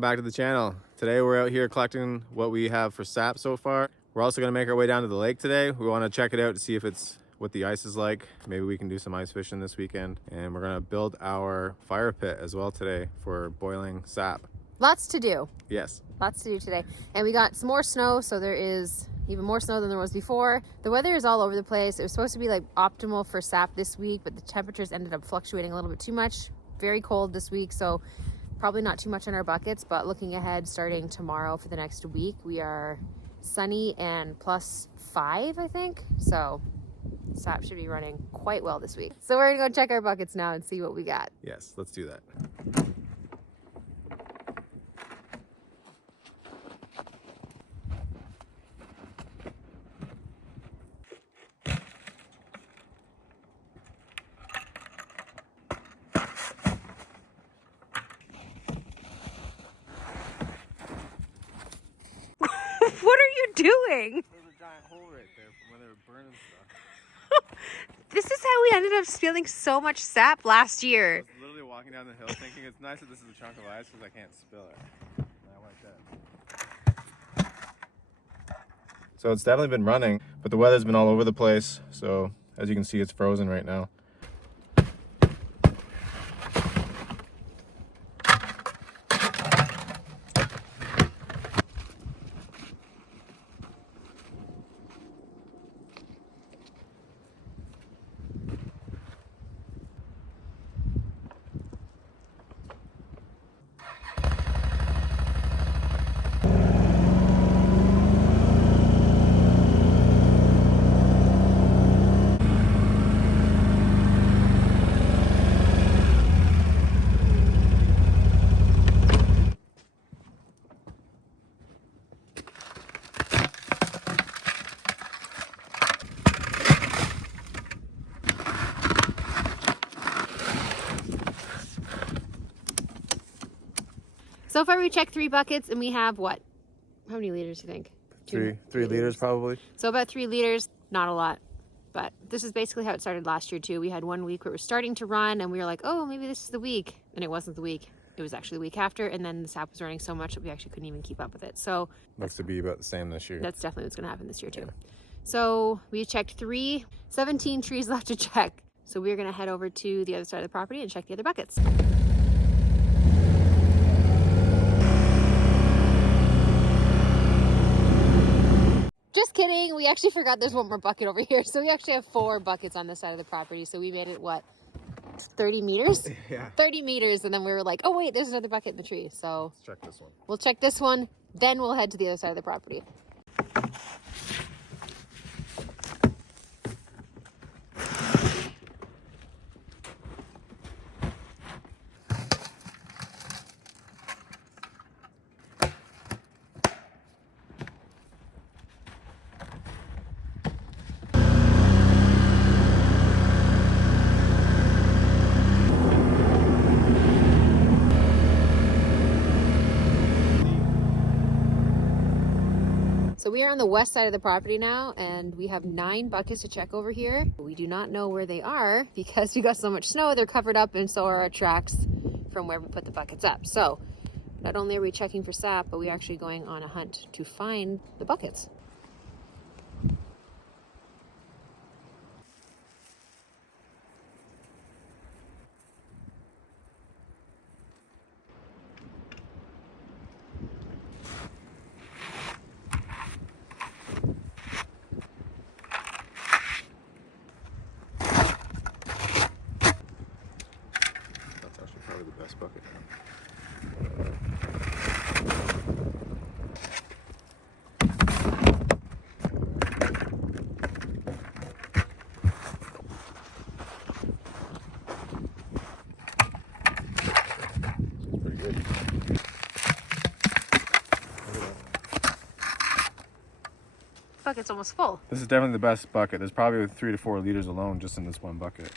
Welcome back to the channel. Today we're out here collecting what we have for sap so far. We're also going to make our way down to the lake today. We want to check it out to see if it's what the ice is like. Maybe we can do some ice fishing this weekend. And we're going to build our fire pit as well today for boiling sap. Lots to do. Yes. Lots to do today. And we got some more snow, so there is even more snow than there was before. The weather is all over the place. It was supposed to be like optimal for sap this week, but the temperatures ended up fluctuating a little bit too much. Very cold this week, so probably not too much in our buckets, but looking ahead, starting tomorrow for the next week, we are sunny and +5, I think. So sap should be running quite well this week. So we're gonna go check our buckets now and see what we got. Yes, let's do that. What are you doing? There's a giant hole right there from when they were burning stuff. This is how we ended up spilling so much sap last year. I was literally walking down the hill thinking it's nice that this is a chunk of ice because I can't spill it. And I went dead. So it's definitely been running, but the weather's been all over the place. So as you can see, it's frozen right now. So far we checked 3 buckets and we have what? How many liters do you think? 3 liters probably. So about 3 liters, not a lot. But this is basically how it started last year too. We had one week where it was starting to run and we were like, oh, maybe this is the week. And it wasn't the week. It was actually the week after. And then the sap was running so much that we actually couldn't even keep up with it. So Looks to be about the same this year. that's definitely what's going to happen this year too. So we checked 3, 17 trees left to check. So we're going to head over to the other side of the property and check the other buckets. Just kidding. We actually forgot there's one more bucket over here. So we actually have 4 buckets on this side of the property. So we made it, what, 30 meters? Yeah. 30 meters. And then we were like, oh, wait, there's another bucket in the tree. So Let's check this one. we'll check this one. Then we'll head to the other side of the property. So we are on the west side of the property now, and we have 9 buckets to check over here. We do not know where they are because we got so much snow, they're covered up, and so are our tracks from where we put the buckets up. So not only are we checking for sap, but we're actually going on a hunt to find the buckets. Probably the best bucket. It's pretty good. Bucket's almost full. This is definitely the best bucket. There's probably 3 to 4 liters alone just in this one bucket.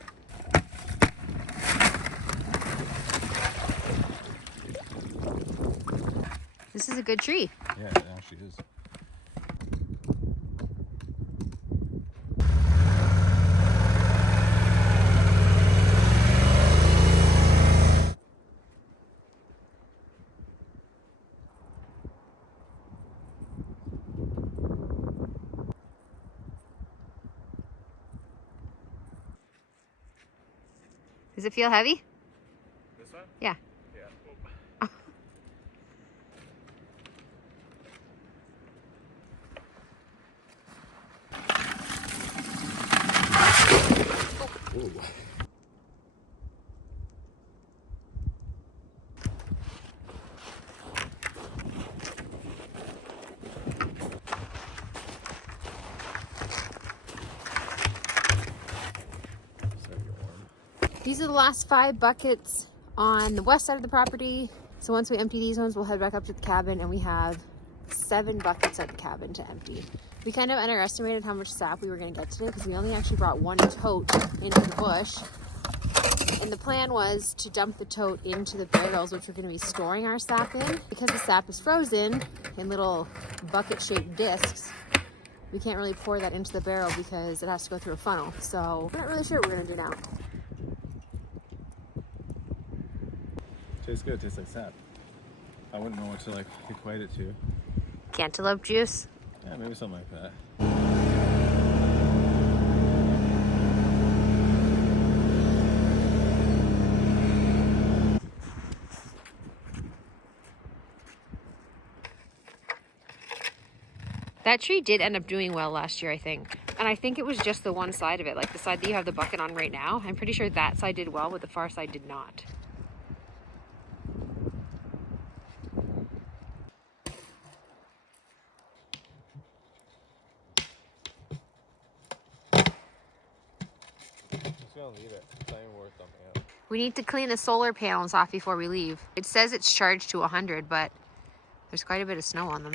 This is a good tree. Yeah, it actually is. Does it feel heavy? This one? Yeah. Yeah. Ooh. These are the last 5 buckets on the west side of the property. So once we empty these ones, we'll head back up to the cabin, and we have 7 buckets at the cabin to empty. We kind of underestimated how much sap we were going to get today because we only actually brought 1 tote into the bush. And the plan was to dump the tote into the barrels, which we're going to be storing our sap in. Because the sap is frozen in little bucket-shaped discs, we can't really pour that into the barrel because it has to go through a funnel. So we're not really sure what we're going to do now. Tastes good. Tastes like sap. I wouldn't know what to like equate it to. Cantaloupe juice. Yeah, maybe something like that. That tree did end up doing well last year, I think. And I think it was just the one side of it, like the side that you have the bucket on right now. I'm pretty sure that side did well, but the far side did not. Just gonna leave it. It's not even worth dumping out. We need to clean the solar panels off before we leave. It says it's charged to 100, but there's quite a bit of snow on them.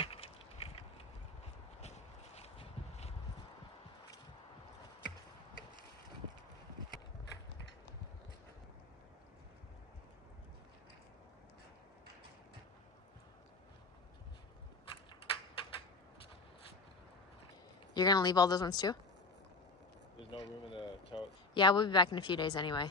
You're gonna leave all those ones too? There's no room in the totes. Yeah, we'll be back in a few days anyway.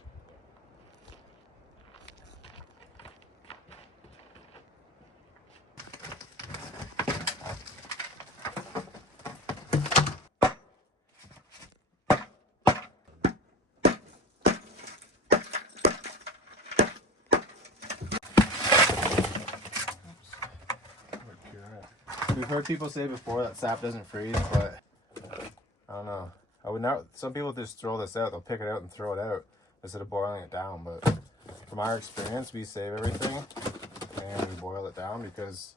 We've heard people say before that sap doesn't freeze, but I don't know. I would not. Some people just throw this out. They'll pick it out and throw it out instead of boiling it down. But from our experience, we save everything and we boil it down because,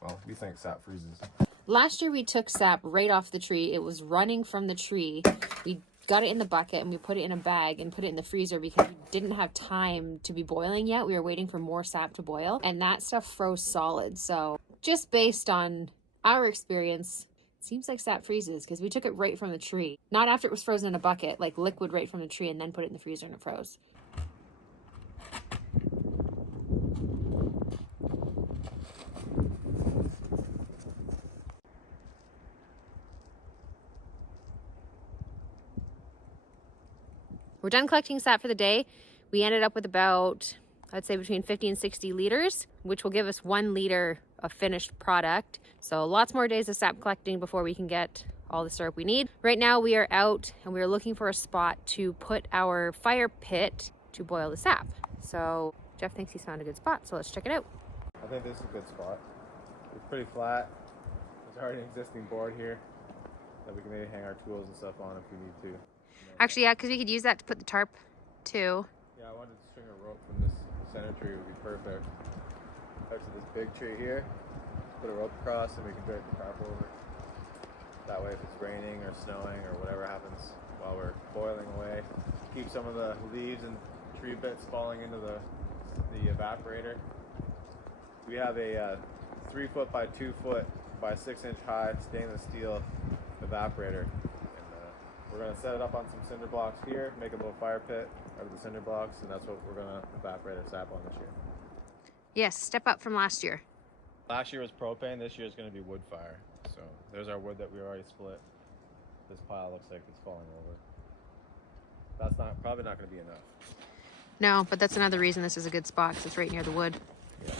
well, we think sap freezes. Last year we took sap right off the tree. It was running from the tree. We got it in the bucket and we put it in a bag and put it in the freezer because we didn't have time to be boiling yet. We were waiting for more sap to boil, and that stuff froze solid. So just based on our experience, it seems like sap freezes because we took it right from the tree. Not after it was frozen in a bucket, like liquid right from the tree, and then put it in the freezer and it froze. We're done collecting sap for the day. We ended up with about, I'd say between 50 and 60 liters, which will give us 1 liter of finished product. So lots more days of sap collecting before we can get all the syrup we need. Right now we are out and we are looking for a spot to put our fire pit to boil the sap. So Jeff thinks he's found a good spot, so let's check it out. I think this is a good spot. It's pretty flat. There's already an existing board here that we can maybe hang our tools and stuff on if we need to. Actually, yeah, because we could use that to put the tarp too. Yeah, I wanted to string a rope from this center tree would be perfect. Actually, this big tree here, put a rope across and we can drape the tarp over. That way if it's raining or snowing or whatever happens while we're boiling away, keep some of the leaves and tree bits falling into the evaporator. We have a 3 foot by 2 foot by 6 inch high stainless steel evaporator. We're going to set it up on some cinder blocks here, make a little fire pit out of the cinder blocks, and that's what we're going to evaporate our sap on this year. Yes, step up from last year. Last year was propane, this year is going to be wood fire. So there's our wood that we already split. This pile looks like it's falling over. That's probably not going to be enough. No, but that's another reason this is a good spot because it's right near the wood. Yeah.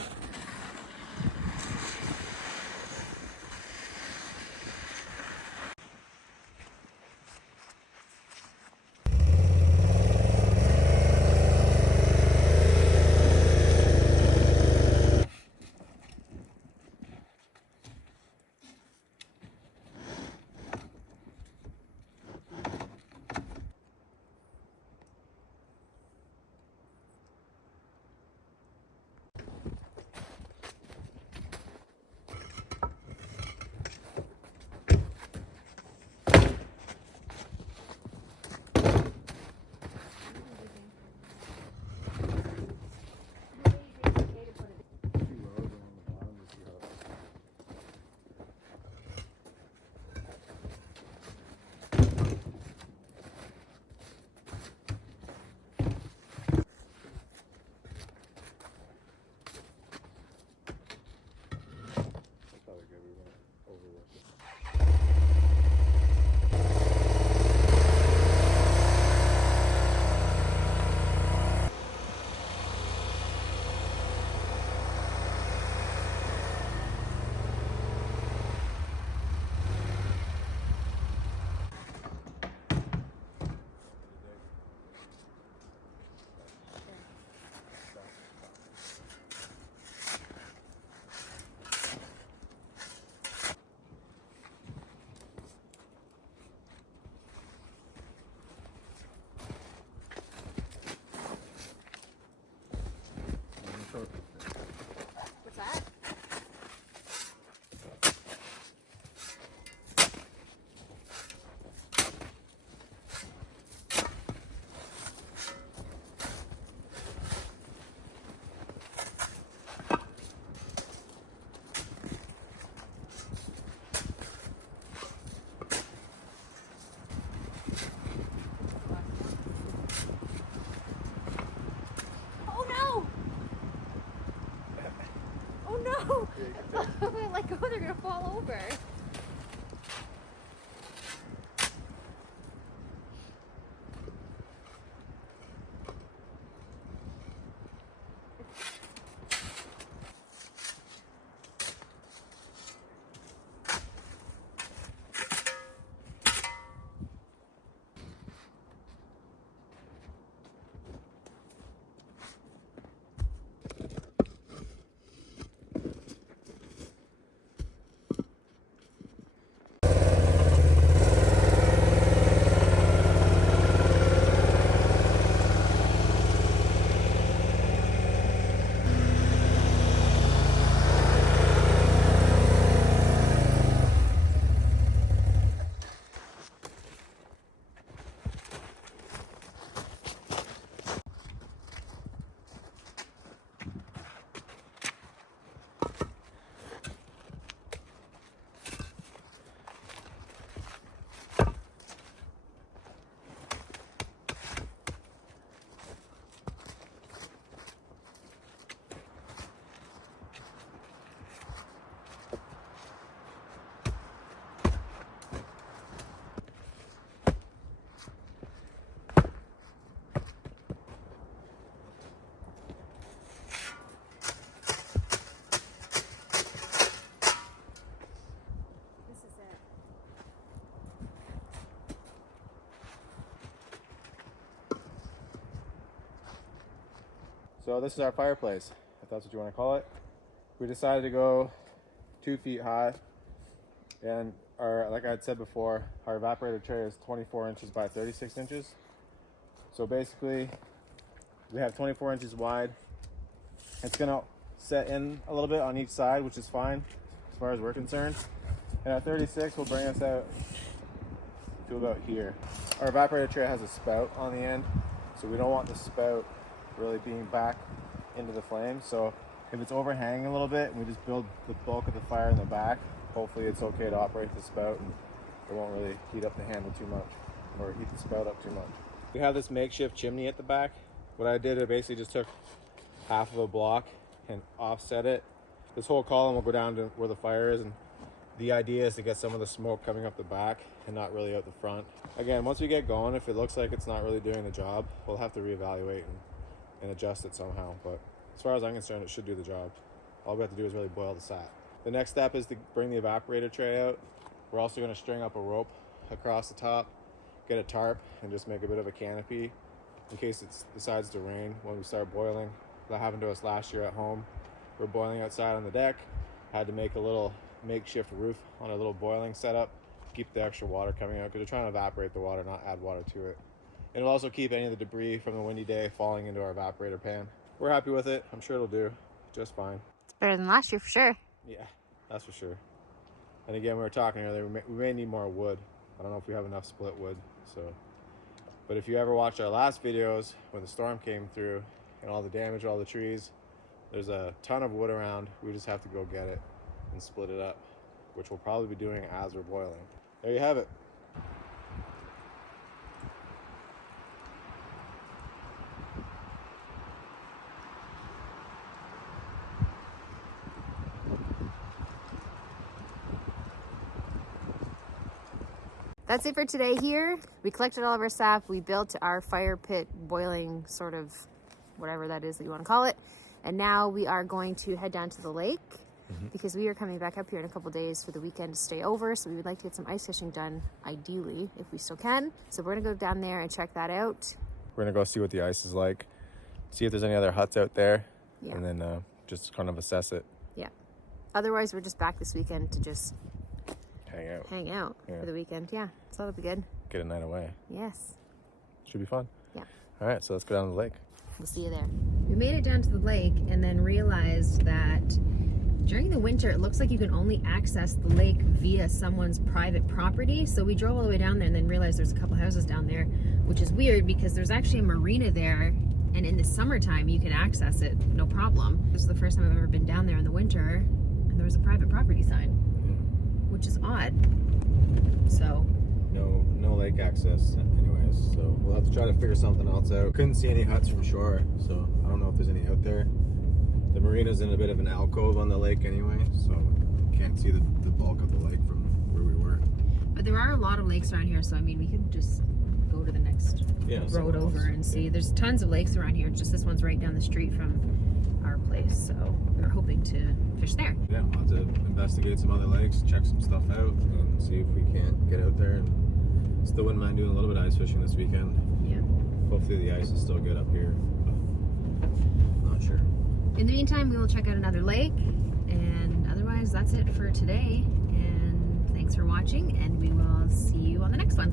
Let go, they're gonna fall over. So this is our fireplace, if that's what you want to call it. We decided to go 2 feet high, and like I had said before, our evaporator tray is 24 inches by 36 inches. So basically, we have 24 inches wide. It's gonna set in a little bit on each side, which is fine as far as we're concerned. And at 36 will bring us out to about here. Our evaporator tray has a spout on the end, so we don't want the spout really being back into the flame. So if it's overhanging a little bit and we just build the bulk of the fire in the back, hopefully it's okay to operate the spout and it won't really heat up the handle too much or heat the spout up too much. We have this makeshift chimney at the back. What I did, I basically just took half of a block and offset it. This whole column will go down to where the fire is, and the idea is to get some of the smoke coming up the back and not really out the front. Again, once we get going, if it looks like it's not really doing the job, we'll have to reevaluate and adjust it somehow. But as far as I'm concerned, it should do the job. All we have to do is really boil the sap. The next step is to bring the evaporator tray out. We're also going to string up a rope across the top, get a tarp, and just make a bit of a canopy in case it decides to rain when we start boiling. That happened to us last year at home. We're boiling outside on the deck. Had to make a little makeshift roof on a little boiling setup to keep the extra water coming out, because we're trying to evaporate the water, not add water to it. And it'll also keep any of the debris from the windy day falling into our evaporator pan. We're happy with it. I'm sure it'll do just fine. It's better than last year for sure. Yeah, that's for sure. And again, we were talking earlier, we may need more wood. I don't know if we have enough split wood, so. But if you ever watched our last videos when the storm came through and all the damage, all the trees, there's a ton of wood around. We just have to go get it and split it up, which we'll probably be doing as we're boiling. There you have it. That's it for today here. We collected all of our sap. We built our fire pit boiling sort of whatever that is that you want to call it. And now we are going to head down to the lake because we are coming back up here in a couple days for the weekend to stay over. So we would like to get some ice fishing done, ideally, if we still can. So we're going to go down there and check that out. We're going to go see what the ice is like, see if there's any other huts out there, Yeah. and then just kind of assess it. Yeah. Otherwise, we're just back this weekend to just Hang out. Yeah. for the weekend. Yeah, so that'll be good. Get a night away. Yes. Should be fun. Yeah. All right, so let's go down to the lake. We'll see you there. We made it down to the lake and then realized that during the winter, it looks like you can only access the lake via someone's private property. So we drove all the way down there and then realized there's a couple houses down there, which is weird because there's actually a marina there. And in the summertime, you can access it, no problem. This is the first time I've ever been down there in the winter, and there was a private property sign, which is odd. So no lake access anyways, so we'll have to try to figure something else out. Couldn't see any huts from shore, so I don't know if there's any out there. The marina's in a bit of an alcove on the lake anyway, so you can't see the bulk of the lake from where we were. But there are a lot of lakes around here, so I mean, we could just go to the next road over and see. There's tons of lakes around here. Just this one's right down the street from our place, so we were hoping to fish there. Yeah, we'll have to investigate some other lakes, check some stuff out, and see if we can't get out there. And still wouldn't mind doing a little bit of ice fishing this weekend. Yeah. Hopefully the ice is still good up here, but not sure. In the meantime, we will check out another lake, and otherwise that's it for today. And thanks for watching, and we will see you on the next one.